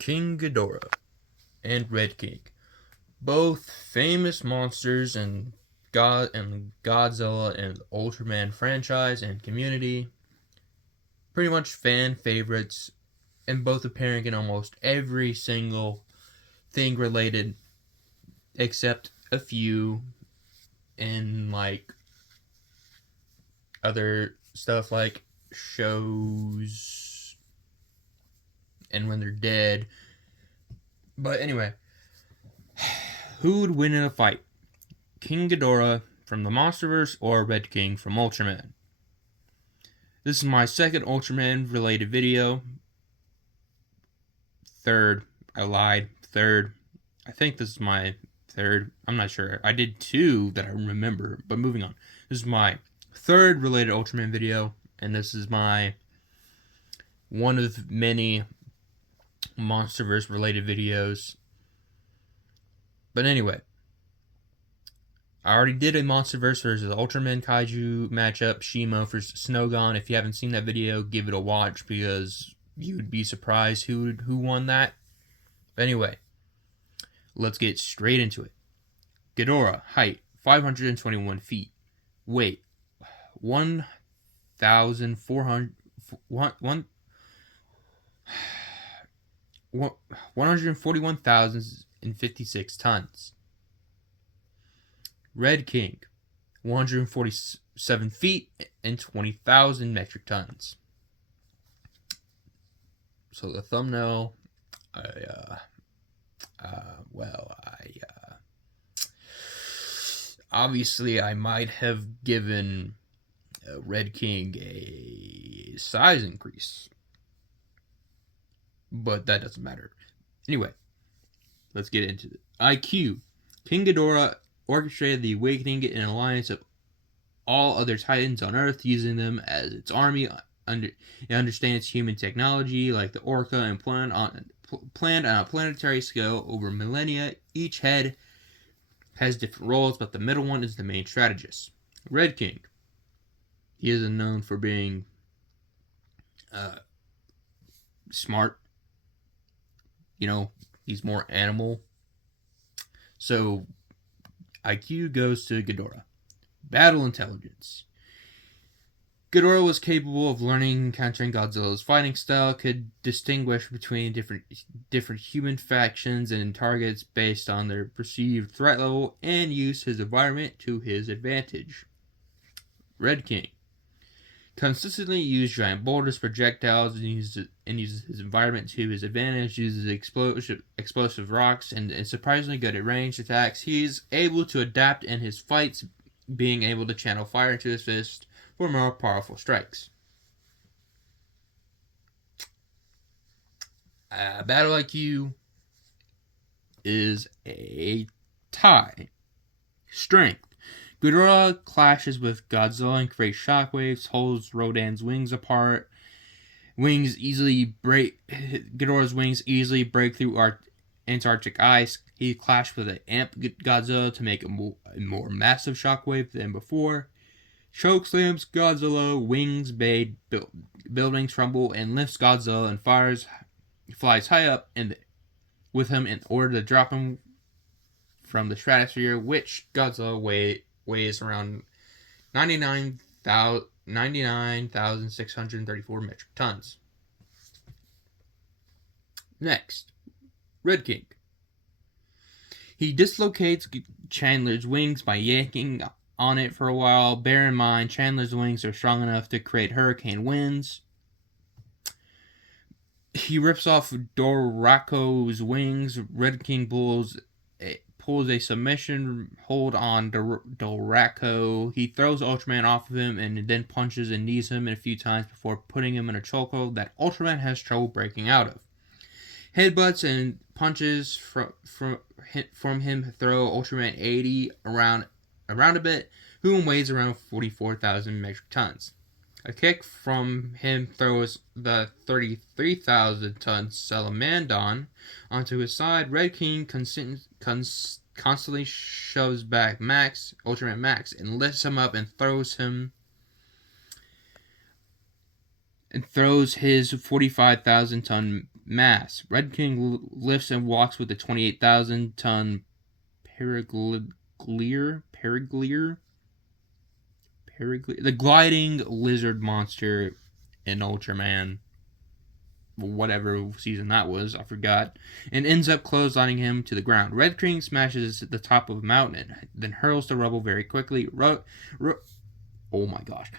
King Ghidorah and Red King, both famous monsters in Godzilla and Ultraman franchise and community. Pretty much fan favorites, and both appearing in almost every single thing related, except a few in like other stuff like shows and when they're dead. But anyway, who would win in a fight? King Ghidorah from the Monsterverse or Red King from Ultraman? This is my second Ultraman related video. Third. I lied. Third. I think this is my third. I'm not sure. I did two that I remember, but moving on. This is my third related Ultraman video, and this is my one of many Monsterverse related videos. But anyway, I already did a Monsterverse versus Ultraman Kaiju matchup, Shimo versus Snowgon. If you haven't seen that video, give it a watch because you would be surprised who won that. But anyway, let's get straight into it. Ghidorah, height 521 feet, weight 141,056 tons. Red King, 147 feet and 20,000 metric tons. So the thumbnail, obviously I might have given Red King a size increase, but that doesn't matter. Anyway, let's get into it. IQ. King Ghidorah orchestrated the awakening and alliance of all other titans on Earth, using them as its army. It understands human technology like the Orca and planned on a planetary scale over millennia. Each head has different roles, but the middle one is the main strategist. Red King. He isn't known for being smart. He's more animal. So IQ goes to Ghidorah. Battle intelligence. Ghidorah was capable of learning and countering Godzilla's fighting style, could distinguish between different human factions and targets based on their perceived threat level, and use his environment to his advantage. Red King. Consistently used giant boulders, projectiles, and uses his environment to his advantage, uses explosive rocks, and is surprisingly good at ranged attacks. He's able to adapt in his fights, being able to channel fire into his fist for more powerful strikes. Battle IQ is a tie. Strength. Ghidorah clashes with Godzilla and creates shockwaves, holds Rodan's wings apart. Ghidorah's wings easily break through Antarctic ice. He clashed with an Amp Godzilla to make a more massive shockwave than before. Chokeslams Godzilla, wings bathe buildings crumble, and lifts Godzilla and flies high up with him in order to drop him from the stratosphere, which Godzilla weighs around 99,634 metric tons. Next, Red King. He dislocates Chandler's wings by yanking on it for a while. Bear in mind, Chandler's wings are strong enough to create hurricane winds. He rips off Dorako's wings. Red King pulls a submission hold on Dorako. He throws Ultraman off of him and then punches and knees him a few times before putting him in a chokehold that Ultraman has trouble breaking out of. Headbutts and punches from him throw Ultraman 80 around a bit, who weighs around 44,000 metric tons. A kick from him throws the 33,000-ton Salamandon onto his side. Red King constantly shoves back Ultraman Max, and lifts him up and throws his 45,000-ton Mass. Red King lifts and walks with the 28,000-ton Paraglier, the gliding lizard monster in Ultraman, whatever season that was, I forgot, and ends up clotheslining him to the ground. Red King smashes the top of a mountain and then hurls the rubble very quickly. Oh my gosh.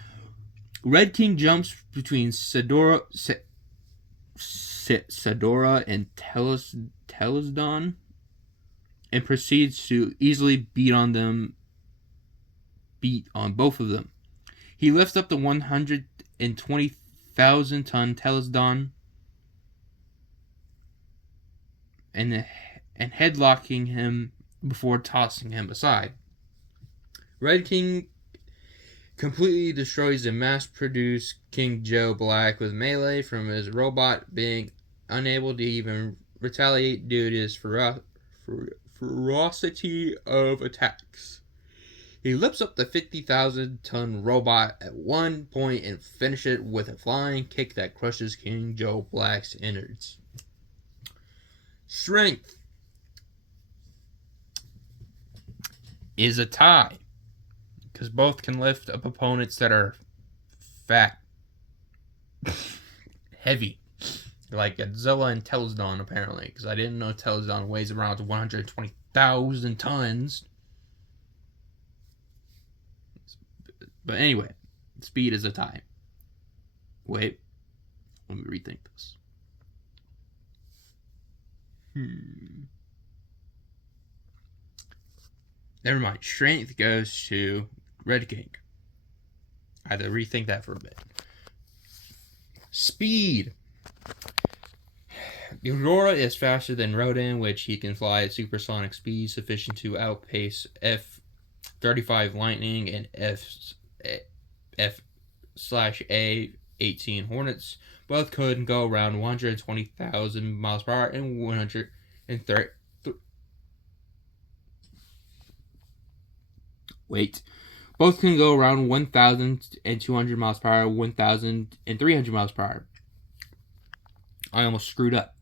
Red King jumps between Sadora and Telesdon and proceeds to easily beat on both of them. He lifts up the 120,000-ton Telesdon and headlocking him before tossing him aside. Red King completely destroys the mass-produced King Joe Black with melee from his robot being unable to even retaliate due to his ferocity of attacks. He lifts up the 50,000-ton robot at one point and finishes it with a flying kick that crushes King Joe Black's innards. Strength is a tie, because both can lift up opponents that are fat, heavy, like Godzilla and Telesdon, apparently, because I didn't know Telesdon weighs around 120,000 tons. But anyway, speed is a tie. Wait, let me rethink this. Never mind. Strength goes to Red King. I had to rethink that for a bit. Speed. Ghidorah is faster than Rodan, which he can fly at supersonic speed sufficient to outpace F-35 Lightning and F/A-18 Hornets. Both could go around 120,000 miles per hour and 130. Both can go around 1,200 miles per hour, 1,300 miles per hour. I almost screwed up.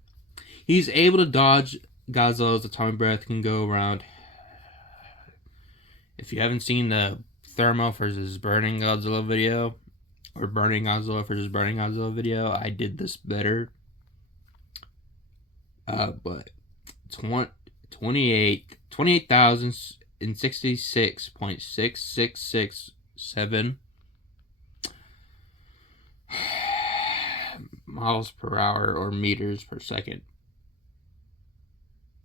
He's able to dodge Godzilla's atomic breath, can go around. If you haven't seen the Thermo versus Burning Godzilla video, or Burning Godzilla versus Burning Godzilla video, I did this better. But 28,066.6667 miles per hour or meters per second.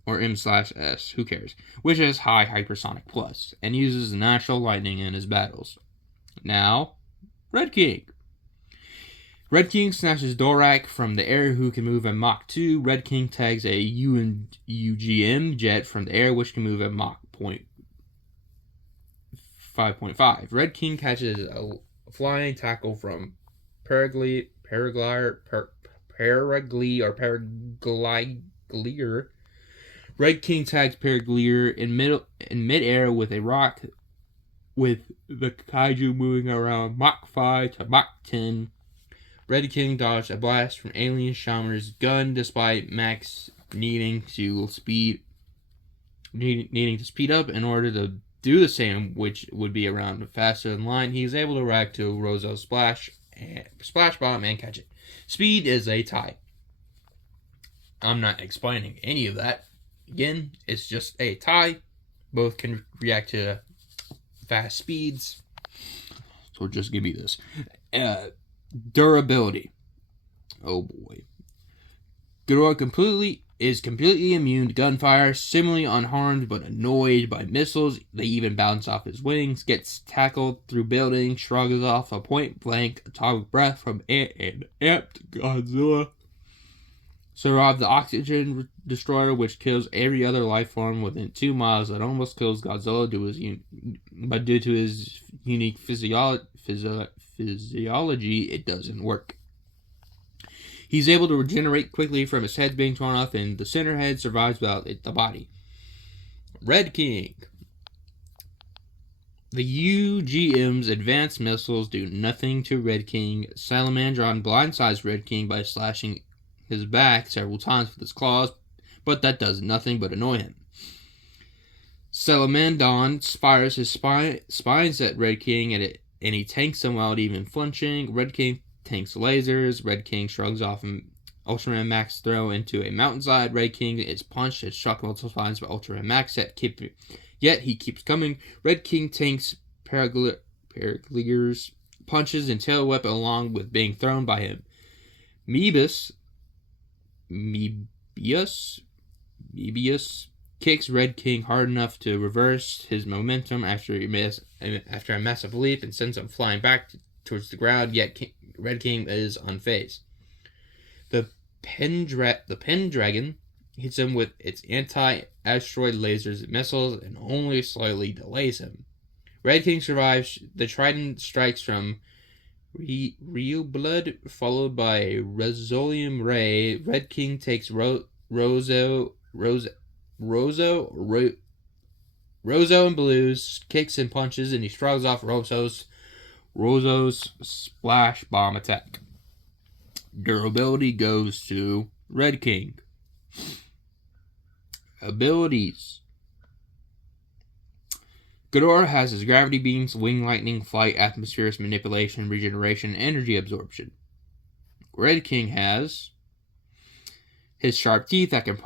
Or M/S, who cares? Which is high hypersonic plus, and uses natural lightning in his battles. Now, Red King. Red King snatches Dorak from the air, who can move at Mach 2. Red King tags a UGM jet from the air, which can move at Mach 5.5. Red King catches a flying tackle from Paraglier. Red King tags Paraglier in mid-air with a rock, with the kaiju moving around Mach 5 to Mach 10. Red King dodged a blast from Alien Shamer's gun despite Max needing to speed up in order to do the same, which would be around faster than line. He is able to react to Roso's splash bomb and catch it. Speed is a tie. I'm not explaining any of that. Again, it's just a tie. Both can react to fast speeds. So just give me this. Durability. Oh boy. Ghidorah is completely immune to gunfire, similarly unharmed but annoyed by missiles. They even bounce off his wings, gets tackled through buildings, shrugs off a point-blank atomic breath from an amped Godzilla. Survived the oxygen destroyer, which kills every other life form within 2 miles. That almost kills Godzilla but due to his unique physiology, it doesn't work. He's able to regenerate quickly from his head being torn off, and the center head survives without the body. Red King. The UGM's advanced missiles do nothing to Red King. Salamandron blindsides Red King by slashing his back several times with his claws, but that does nothing but annoy him. Salamandon fires his spines at Red King, and he tanks them without even flinching. Red King tanks lasers. Red King shrugs off Ultraman Max throw into a mountainside. Red King is punched and struck multiple times by Ultraman Max, yet he keeps coming. Red King tanks Paraglier's punches and tail whip along with being thrown by him. Mebius kicks Red King hard enough to reverse his momentum after a massive leap and sends him flying back towards the ground, yet Red King is unfazed. The Pendragon hits him with its anti-asteroid lasers and missiles and only slightly delays him. Red King survives. The Trident strikes from Real Blood, followed by a Resolium Ray. Red King takes Rozo and Blues, kicks and punches, and he shrugs off Rozo's splash bomb attack. Durability goes to Red King. Abilities. Ghidorah has his gravity beams, wing lightning, flight, atmospheric manipulation, regeneration, and energy absorption. Red King has his sharp teeth that can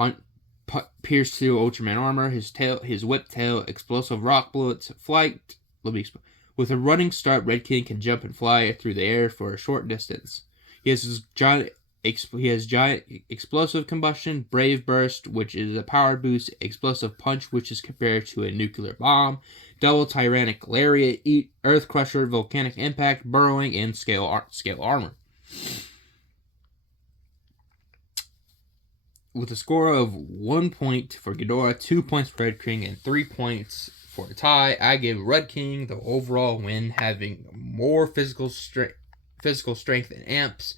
pierce through Ultraman armor, his whip tail, explosive rock bullets, flight. With a running start, Red King can jump and fly through the air for a short distance. He has giant explosive combustion, brave burst, which is a power boost, explosive punch, which is compared to a nuclear bomb, double tyrannic lariat, earth crusher, volcanic impact, burrowing, and scale armor. With a score of 1 point for Ghidorah, 2 points for Red King, and 3 points for a tie, I give Red King the overall win, having more physical strength and amps,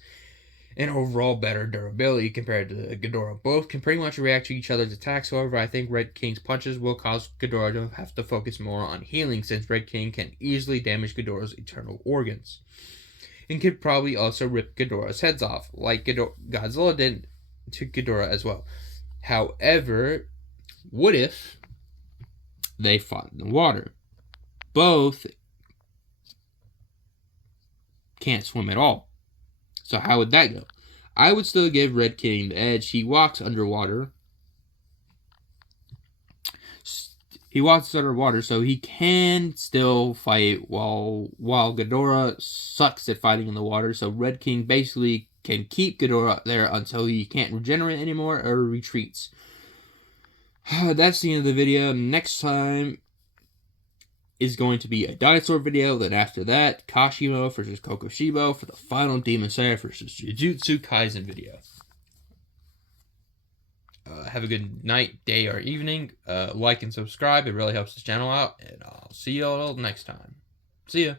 and overall better durability compared to Ghidorah. Both can pretty much react to each other's attacks. However, I think Red King's punches will cause Ghidorah to have to focus more on healing, since Red King can easily damage Ghidorah's internal organs, and could probably also rip Ghidorah's heads off, like Godzilla did to Ghidorah as well. However, what if they fought in the water? Both can't swim at all. So how would that go? I would still give Red King the edge. He walks underwater. So he can still fight while Ghidorah sucks at fighting in the water. So Red King basically can keep Ghidorah there until he can't regenerate anymore or retreats. That's the end of the video. Next time is going to be a dinosaur video. Then after that, Kashimo versus Kokoshibo for the final Demon Slayer versus Jujutsu Kaisen video. Have a good night, day, or evening. Like and subscribe. It really helps this channel out. And I'll see you all next time. See ya.